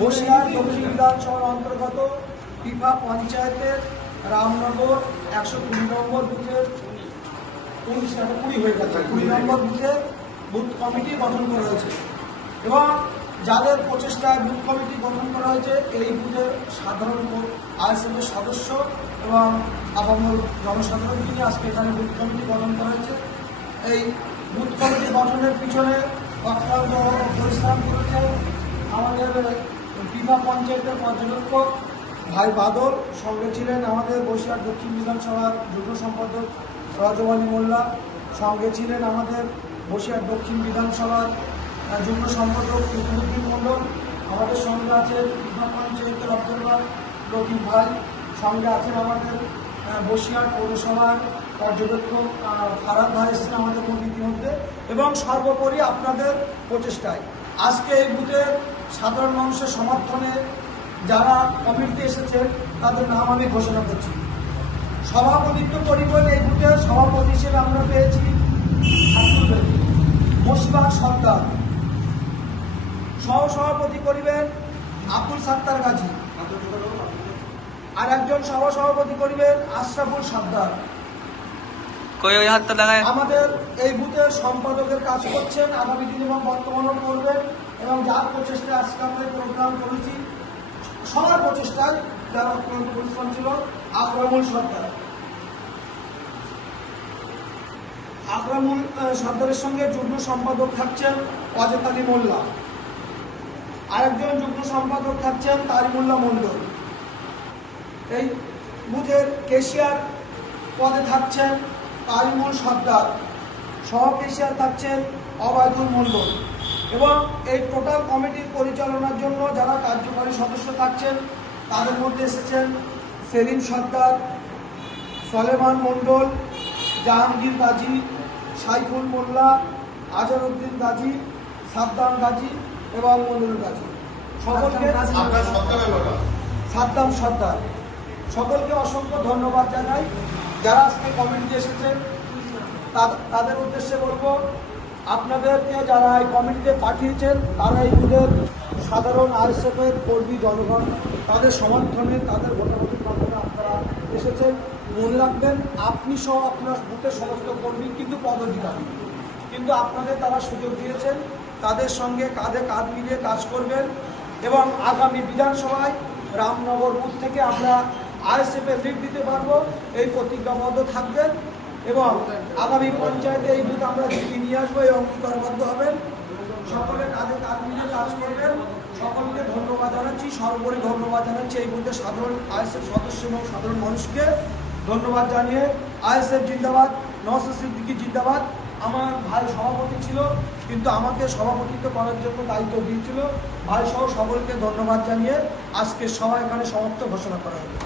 বসিরহাট দক্ষিণ বিধানসভার অন্তর্গত পিপা পঞ্চায়েতের রামনগর 120 নম্বর বুথের 20 হয়ে গেছে 20 নম্বর বুথে বুথ কমিটি গঠন করা হয়েছে এবং যাদের প্রচেষ্টায় বুথ কমিটি গঠন করা হয়েছে এই বুথের সাধারণ আইএসএফের সদস্য এবং আপামর জনসাধারণকে নিয়ে আজকে এখানে বুথ কমিটি গঠন করা হয়েছে। এই বুথ কমিটি গঠনের পিছনে অক্লান্ত পরিশ্রম করেছে আমাদের পিপা পঞ্চায়েতের পর্যবেক্ষক ভাই বাদল, সঙ্গে ছিলেন আমাদের বসিরহাট দক্ষিণ বিধানসভার যুগ্ম সম্পাদক রজওয়ানি মোল্লা, সঙ্গে ছিলেন আমাদের বসিরহাট দক্ষিণ বিধানসভার যুগ্ম সম্পাদক কুতুবুদ্দিন মণ্ডল, আমাদের সঙ্গে আছেন পিপা পঞ্চায়েতের অবজারভার লতিফ ভাই, সঙ্গে আছেন আমাদের বসিরহাট পৌরসভার পর্যবেক্ষক ফারাদ ভাই এসেছেন আমাদের ইতিমধ্যে, এবং সর্বোপরি আপনাদের প্রচেষ্টায় আজকে এই বুথের সাধারণ মানুষের সমর্থনে যারা কমিটিতে এসেছেন তাদের নাম আমি ঘোষণা করছি। সভাপতিত্ব করিবেন এই বুথের সভাপতি হিসেবে আমরা পেয়েছি মোশফাক সর্দার, সহসভাপতি করিবেন আব্দুল সাত্তার গাজী, আর একজন সহসভাপতি করিবেন আশরাফুল সর্দার। আমাদের এই বুথের সম্পাদকের কাজ করছেন, আগামী দিন এবং বর্তমানও করবেন, এবং যার প্রচেষ্টায় আজকে আমরা প্রোগ্রাম করেছি সবার প্রচেষ্টায় যারা অত্যন্ত পরিশ্রম ছিল আকরামুল সর্দার। আকরামুল সর্দারের সঙ্গে যুগ্ম সম্পাদক থাকছেন ওয়াজেদ আলী মোল্লা, আরেকজন যুগ্ম সম্পাদক থাকছেন তারিমুল্লাহ মণ্ডল। এই বুথের কেশিয়ার পদে থাকছেন তারিমুল সর্দার, সহ কেশিয়ার থাকছেন অবায়দুল মণ্ডল, এবং এই টোটাল কমিটির পরিচালনার জন্য যারা কার্যকরী সদস্য থাকছেন তাদের মধ্যে এসেছেন সেলিম সর্দার, সলেমান মণ্ডল, জাহাঙ্গীর গাজী, সাইফুল মোল্লা, আজহারউদ্দিন গাজী, সাদ্দাম গাজী এবং মনিরুল গাজী। সকলকে সাদ্দাম সর্দার, সকলকে অসংখ্য ধন্যবাদ জানাই। যারা আজকে কমিটিতে এসেছেন তাদের উদ্দেশ্যে বলবো, আপনাদেরকে যারা এই কমিটিতে পাঠিয়েছেন তারা এই বুথের সাধারণ আইএসএফের কর্মী জনগণ, তাদের সমর্থনে তাদের ভোটাভুটির মাধ্যমে আপনারা এসেছেন। মনে রাখবেন আপনি সহ আপনার বুথের সমস্ত কর্মী কিন্তু পদাধিকারী, কিন্তু আপনাদের তারা সুযোগ দিয়েছেন, তাদের সঙ্গে কাঁধে কাঁধ মিলিয়ে কাজ করবেন, এবং আগামী বিধানসভায় রামনগর বুথ থেকে আমরা আইএসএফের লিড দিতে পারবো এই প্রতিজ্ঞাবদ্ধ থাকবেন, এবং আগামী পঞ্চায়েতে এই বুথ আমরা জিতিয়ে নিয়ে আসবো এই অঙ্গীকারবদ্ধ হবেন। সকলে কাঁধে কাঁধ মিলিয়ে কাজ করবেন। সকলকে ধন্যবাদ জানাচ্ছি, সর্বোপরি ধন্যবাদ জানাচ্ছি এই বুথের সাধারণ আইএসএফ সদস্য এবং সাধারণ মানুষকে ধন্যবাদ জানিয়ে আইএসএফ জিন্দাবাদ, নওশাদ সিদ্দিকী জিন্দাবাদ। আমার ভাই সভাপতি ছিল, কিন্তু আমাকে সভাপতিত্ব করার জন্য দায়িত্ব দিয়েছিল। ভাই সহ সকলকে ধন্যবাদ জানিয়ে আজকে সভা এখানে সমাপ্ত ঘোষণা করা হবে।